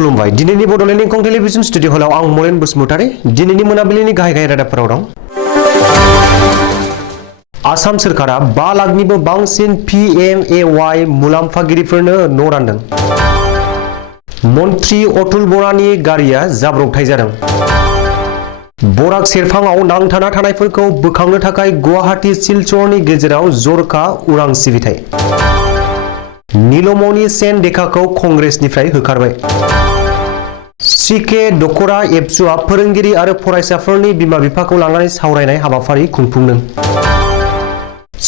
खुलुमबाय दिनैनि Bodoland इंखं television studio हलाव आं मरेन बसुमतारी दिनैनि मोनाबिलिनि गाहाय रादाबफोराव दं। आसाम सोरखारा 5 लाखनिबो बांसिन PMAY मुलाम्फागिरिफोरनो न' रानदों। मन्त्रि अतुल बरानि गारिया जाब्रबथाय जादों। बराक सेरफाङाव नांथाना थानायफोरखौ बोखांनो थाखाय गुवाहाटी सिलचरनि गेजेराव जर'खा उरां सिबिथाय। नीलमणि सेन देकाखौ कंग्रेसनिफ्राय होखारबाय। CK दखरा एबसुआ फोरोंगिरि आरो फरायसाफोरनि बिमा-बिफाखौ लानानै सावरायनाय हाबाफारि खुंफुंदों।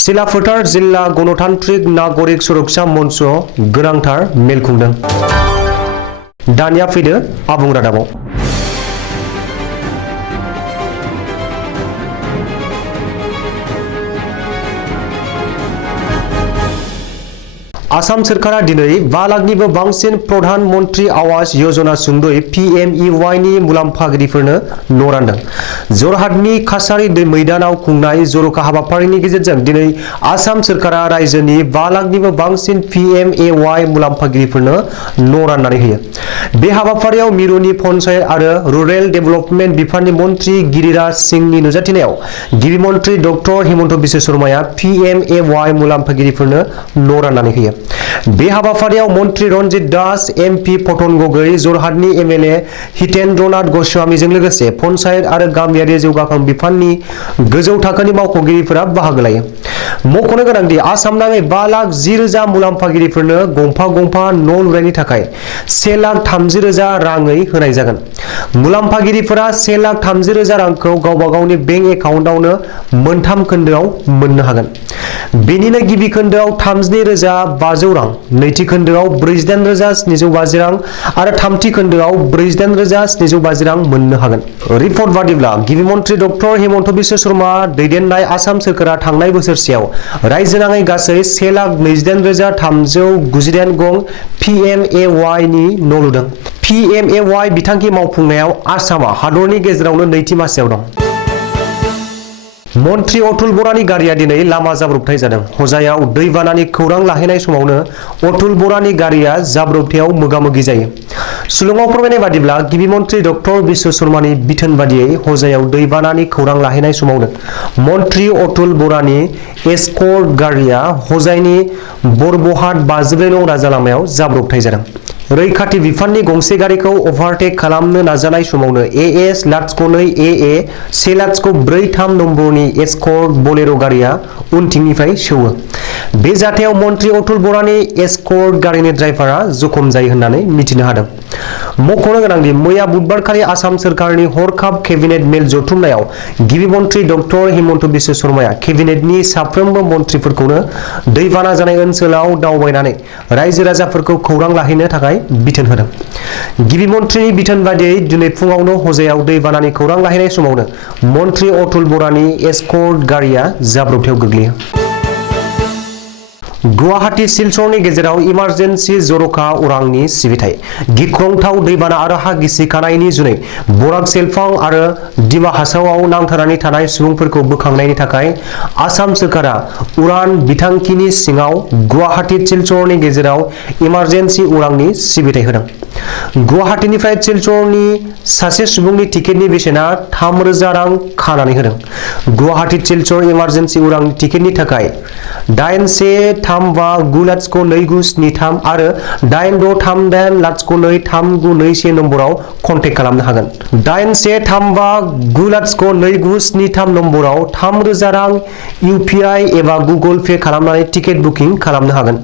सिलाफोथार जिल्ला गणतान्त्रिक नागरिक सुरक्षा मन्च गोनांथार मेल खुंदों। दानिया फैदो आबुं रादाबाव। आसाम सोरखारा दिनै 5 लाखनिबो बांसिन प्रधान मन्त्रि आवास योजना सुंदयै PMEY नि मुलाम्फागिरिफोरनो न' रानदों। जरहाटनि काछारी मैदानाव खुंनाय जर'खा हाबाफारिनि गेजेरजों दिनै आसाम सोरखारा रायजोनि 5 लाखनिबो बांसिन PMAY मुलाम्फागिरिफोरनो न' राननानै होयो। बे हाबाफारियाव मिरुनि पन्चायत आरो रुरेल डेभेलपमेन्ट बिफाननि मन्त्रि गिरिराज सिंहनि नुजाथिनायाव गिबि मन्त्रि डक्टर हिमन्त बिश्व शर्माया PMAY मुलाम्फागिरिफोरनो न' राननानै होयो। बे हाबाफारियाव मन्त्रि रन्जित दास, MP पतन गगৈ, जरहाटनि MLA हितेन्द्रनाथ गस्वामीजों लोगोसे पन्चायत आरो गामियारि जौगाखां बिफाननि गोजौ थाखोनि मावख'गिरिफोरा बाहागो लायो। मख'नो गोनांदि आसाम नाङै 5,10,000 मुलाम्फागिरिफोरनो गंफा न' लुनायनि थाखाय 1,30,000 राङै होनाय जागोन। मुलाम्फागिरिफोरा 1,30,000 रांखौ गावबा गावनि बेंक एकाउन्टआवनो मोनथाम खोन्दोआव मोननो हागोन। बेनिनो गिबि खोन्दोआव 32,500 रां, नैथि खोन्दोआव 48,750 रां आरो थामथि खोन्दोआव 48,750 रां मोननो हागोन। रिपर्ट बादिब्ला गिबि मन्त्रि डक्टर हिमन्त बिश्व शर्मा दैदेननाय आसाम सोरखारा थांनाय बोसोरसेयाव रायजोनाङै गासै 1,28,398 गं PMAY नि न' लुदों। PMAY बिथांखि मावफुंनायाव आसामा हादरनि गेजेरावनो नैथि मासियाव दं। मन्त्रि अतुल बरानि गारिया दिनै लामा जाब्रबथाय जादों। हजायाव दैबानानि खौरां लाहैनाय समावनो अतुल बरानि गारिया जाब्रबथायाव मोगा-मोगि जायो। सुलुङाव फोरमायनाय बादिब्ला गिबि मन्त्रि डक्टर बिश्व शर्मानि बिथोन बादियै हजायाव दैबानानि खौरां लाहैनाय समावनो मन्त्रि अतुल बरानि एस्कर्ट गारिया हजायनि बरबहाट 53 नं राजा लामायाव जाब्रबथाय जादों। रैखाथि बिफाननि गंसे गारिखौ अभारटेक खालामनो नाजानाय समावनो AS-02 AA 1,43 नम्बरनि एस्कर्ट बलेर' गारिया उनथिंनिफ्राय सौवो। बे जाथायाव मन्त्रि अतुल बरानि एस्कर्ट गारिनि ड्राइभारआ जखम जायो होननानै मिथिनो हादों। मख'नो गोनांदि मैया बुधबारखालि आसाम सोरखारनि हरखाब केबिनेट मेल जथुमनायाव गिबि मन्त्रि डक्टर हिमन्त बिश्व शर्माया केबिनेटनि साफ्रोमबो मन्थ्रिफोरखौनो दैबाना जानाय ओनसोलाव दावबायनानै रायजो राजाफोरखौ खौरां लाहैनो थाखाय बिथोन होदों। गिबि मन्थ्रिनि बिथोन बादियै दिनै फुङावनो हजायाव दैबानानि खौरां लाहैनाय समावनो मन्त्रि अतुल बरानि एस्कर्ट गारिया जाब्रबथायाव गोग्लैयो। गुवाहाटी सिलचरनि गेजेराव इमारजेन्सि जर'खा उरांनि सिबिथाय। गिख्रंथाव दैबाना आरो हा गिसिखानायनि जुनै बराक सेरफां आरो दिमा हासावआव नांथानानै थानाय सुबुंफोरखौ बोखांनायनि थाखाय आसाम सोरखारा उड़ान बिथांखिनि सिङाव गुवाहाटी सिलचरनि गेजेराव इमारजेन्सि उरांनि सिबिथाय होदों। गुवाहाटीनिफ्राय सिलचरनि सासे सुबुंनि टिकेटनि बेसेना 3,000 रां खानानै होदों। गुवाहाटी सिलचर इमारजेन्सि उरांनि टिकेटनि थाखाय 8135902973 आरो 8638023921 नम्बराव कन्टेक्ट खालामनो हागोन। 8135902973 नम्बराव 3,000 रां UPI एबा गुगल पे खालामनानै टिकेट बुकिं खालामनो हागोन।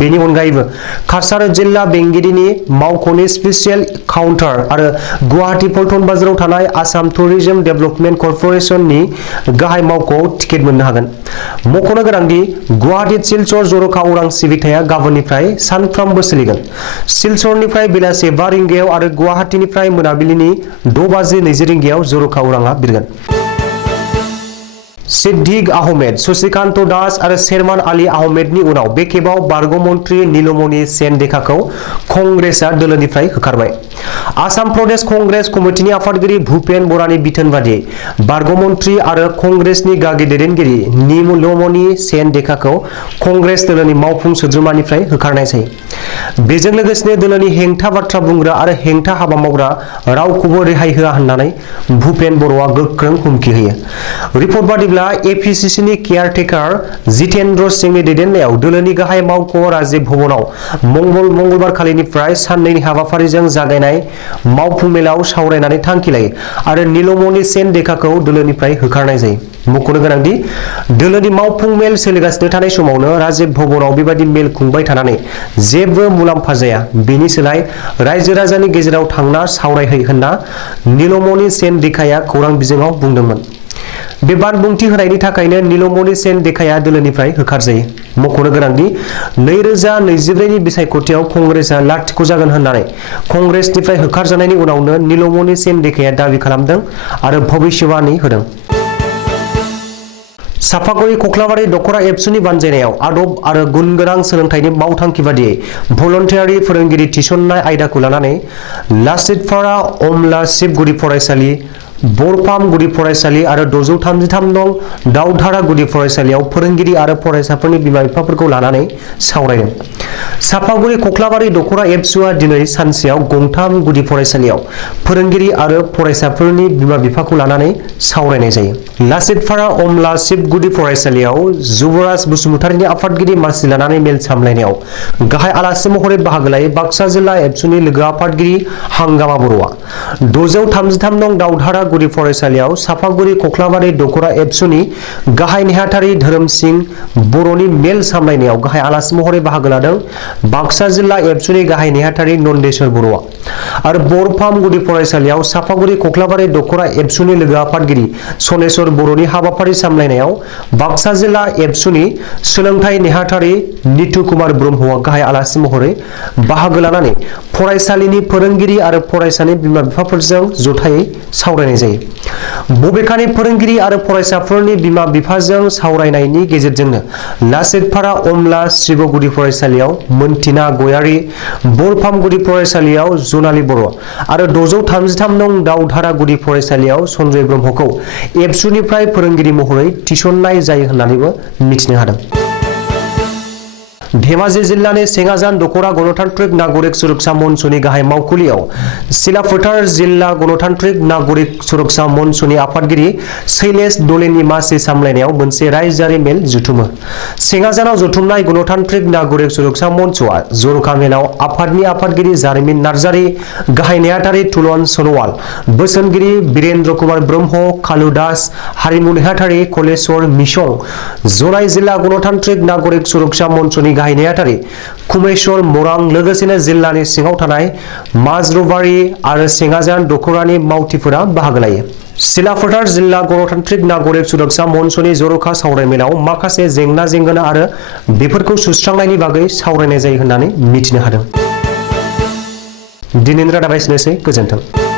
बेनि अनगायैबो काछार जिल्ला बेंगिरिनि मावख'नि स्पेसियेल काउन्टार आरो गुवाहाटी पल्टन बाजाराव थानाय आसाम टुरिजम डेभेलपमेन्ट कर्परेसननि गाहाय मावख'आव टिकेट मोननो हागोन। मख'नो गोनांदि गुवाहाटी सिलचर जर'खा उरां सिबिथाया गाबोननिफ्राय सानफ्रोमबो सोलिगोन। सिलचरनिफ्राय बेलासि 5 रिंगायाव आरो गुवाहाटीनिफ्राय मोनाबिलिनि 6:20 रिंगायाव जर'खा उरांआ बिरगोन। सिद्दिक आहमेद, शशिकान्त दास आरो शेरमान आली आहमेदनि उनाव बे खेबाव बारग' मन्त्रि नीलमणि सेन देखाखौ कंग्रेसआ दोलोनिफ्राय होखारबाय। आसाम प्रदेश कंग्रेस कमिटिनि आफादगिरि भूपेन बरानि बिथोन बादियै बारग' मन्त्रि आरो कंग्रेसनि गागि दैदेनगिरि नीलमणि सेन देखाखौ कंग्रेस दोलोनि मावफुं सोद्रोमानिफ्राय होखारनाय जायो। बेजों लोगोसेनो दोलोनि हेंथा बाथ्रा बुंग्रा आरो हेंथा हाबा मावग्रा रावखौबो रेहाय होआ होननानै भूपेन बर'आ गोख्रों हुमखि होयो। रिपर्ट बादिब्ला एपिसिसिनि केयारटेकार जितेन्द्र सिंहनि दैदेननायाव दोलोनि गाहाय मावख' राजीव भवनाव मंगलबार खालिनिफ्राय साननैनि हाबाफारिजों जागायनाय मावफुं मेलाव सावरायनानै थांखि लायो आरो नीलमणि सेन देखाखौ दोलोनिफ्राय होखारनाय जायो। मख'नो गोनांदि दोलोनि मावफुं मेल सोलिगासिनो थानाय समावनो राजीव भवनाव बेबायदि मेल खुंबाय थानानै जेबो मुलाम्फा जाया, बेनि सोलाय रायजो राजानि गेजेराव थांना सावरायहै होनना नीलमणि सेन देखाया खौरां बिजोङाव बुंदोंमोन। बे बानबुंथि होनायनि थाखायनो नीलमणि सेन देखाया दोलोनिफ्राय होखारजायो। मख'नो गोनांदि 2024 नि बिसायख'थियाव कंग्रेसआ लाथिख' जागोन होननानै कंग्रेसनिफ्राय होखारजानायनि उनावनो नीलमणि सेन देखाया दाबि खालामदों आरो भबिष्यवाणी होदों। सापागुरि कक्लाबारि दख'रा एबसुनि बानजायनायाव आदब आरो गुनगोनां सोलोंथाइनि मावथांखि बादियै भलन्टियारि फोरोंगिरि थिसननाय आयदाखौ लानानै लासितपारा अमला शिब गुदि फरायसालि, बरफाम गुदि फरायसालि आरो 633 नं दाउधारा गुदि फरायसालियाव फोरोंगिरि आरो फरायसाफोरनि बिमा बिफाफोरखौ लानानै सावरायदों। सापागुरि कक्लाबारि दख'रा एबसुआ दिनै सानसेयाव गंथाम गुदि फरायसालियाव फोरोंगिरि आरो फरायसाफोरनि बिमा बिफाखौ लानानै सावरायनाय जायो। लासितपारा अमला शिब गुदि फरायसालियाव जुबराज बसुमतारिनि आफादगिरि मासि लानानै मेल सामलायनायाव गाहाय आलासि महरै बाहागो लायो बाक्सा जिल्ला एबसुनि लोगो आफादगिरि हांगामा बर'आ। 633 नं दाउधारा गुदि फरायसालियाव सापागुरि कक्लाबारि दख'रा एबसुनि गाहाय नेहाथारि धोरोम सिंह बर'नि मेल सामलायनायाव गाहाय आलासि महरै बाहागो लादों बाक्सा जिल्ला एबसुनि गाहाय नेहाथारि नन्देश्वर बर'आ। आरो बरफाम गुदि फरायसालियाव सापागुरि कक्लाबारि दख'रा एबसुनि लोगो आफादगिरि सनेश्वर बर'नि हाबाफारि सामलायनायाव बाक्सा जिल्ला एबसुनि सोलोंथाइ नेहाथारि नितु कुमार ब्रह्मआ गाहाय आलासि महरै बाहागो लानानै फरायसालिनि फोरोंगिरि आरो फरायसानि बिमा बिफाफोरजों जथायै सावरायनाय जायो। बबेखानि फोरोंगिरि आरो फरायसाफोरनि बिमा बिफाजों सावरायनायनि गेजेरजोंनो लासितपारा अमला शिब गुदि फरायसालियाव मोनथिना गयारि, बरफाम गुदि फरायसालियाव जनालि बर' आरो 633 नं दाउधारा गुदि फरायसालियाव सन्जय ब्रह्मखौ एबसुनिफ्राय फोरोंगिरि महरै थिसननाय जायो होननानैबो मिथिनो हादों। धेमाजि जिल्लानि सेंगाजान दख'रा गणतान्त्रिक नागरिक सुरक्षा मन्चनि गाहाय मावखुलियाव सिलाफोथार जिल्ला गणतान्त्रिक नागरिक सुरक्षा मन्चनि आफादगिरि शैलेश डलेनि मासि सामलायनायाव मोनसे रायजोआरि मेल जुथुमो। सेंगाजानाव जथुमनाय गणतान्त्रिक नागरिक सुरक्षा मन्चआ जर'खा मेलाव आफादनि आफादगिरि जारिमिन नार्जारि, गाहाय नेहाथारि तुलन सनवाल, बोसोनगिरि बिरेन्द्र कुमार ब्रह्म, कालु दास, हारिमु नेहाथारि कलेश्वर मिसं, जनाय जिल्ला गणतान्त्रिक नागरिक सुरक्षा मन्चनि गाहाय नेहाथारि कुमेश्वर मरां लोगोसेनो जिल्लानि सिङाव थानाय माजरुबारि आरो सेंगाजान दख'रानि मावथिफोरा बाहागो लायो। सिलाफोथार जिल्ला गणतान्त्रिक नागरिक सुरक्षा मन्चनि जर'खा सावरायमेलाव माखासे जेंना जेंगोना आरो बेफोरखौ सुस्रांनायनि बागै सावरायनाय जायो होननानै मिथिनो हादों। दिनैनि रादाबा एसेनोसै, गोजोन्थों।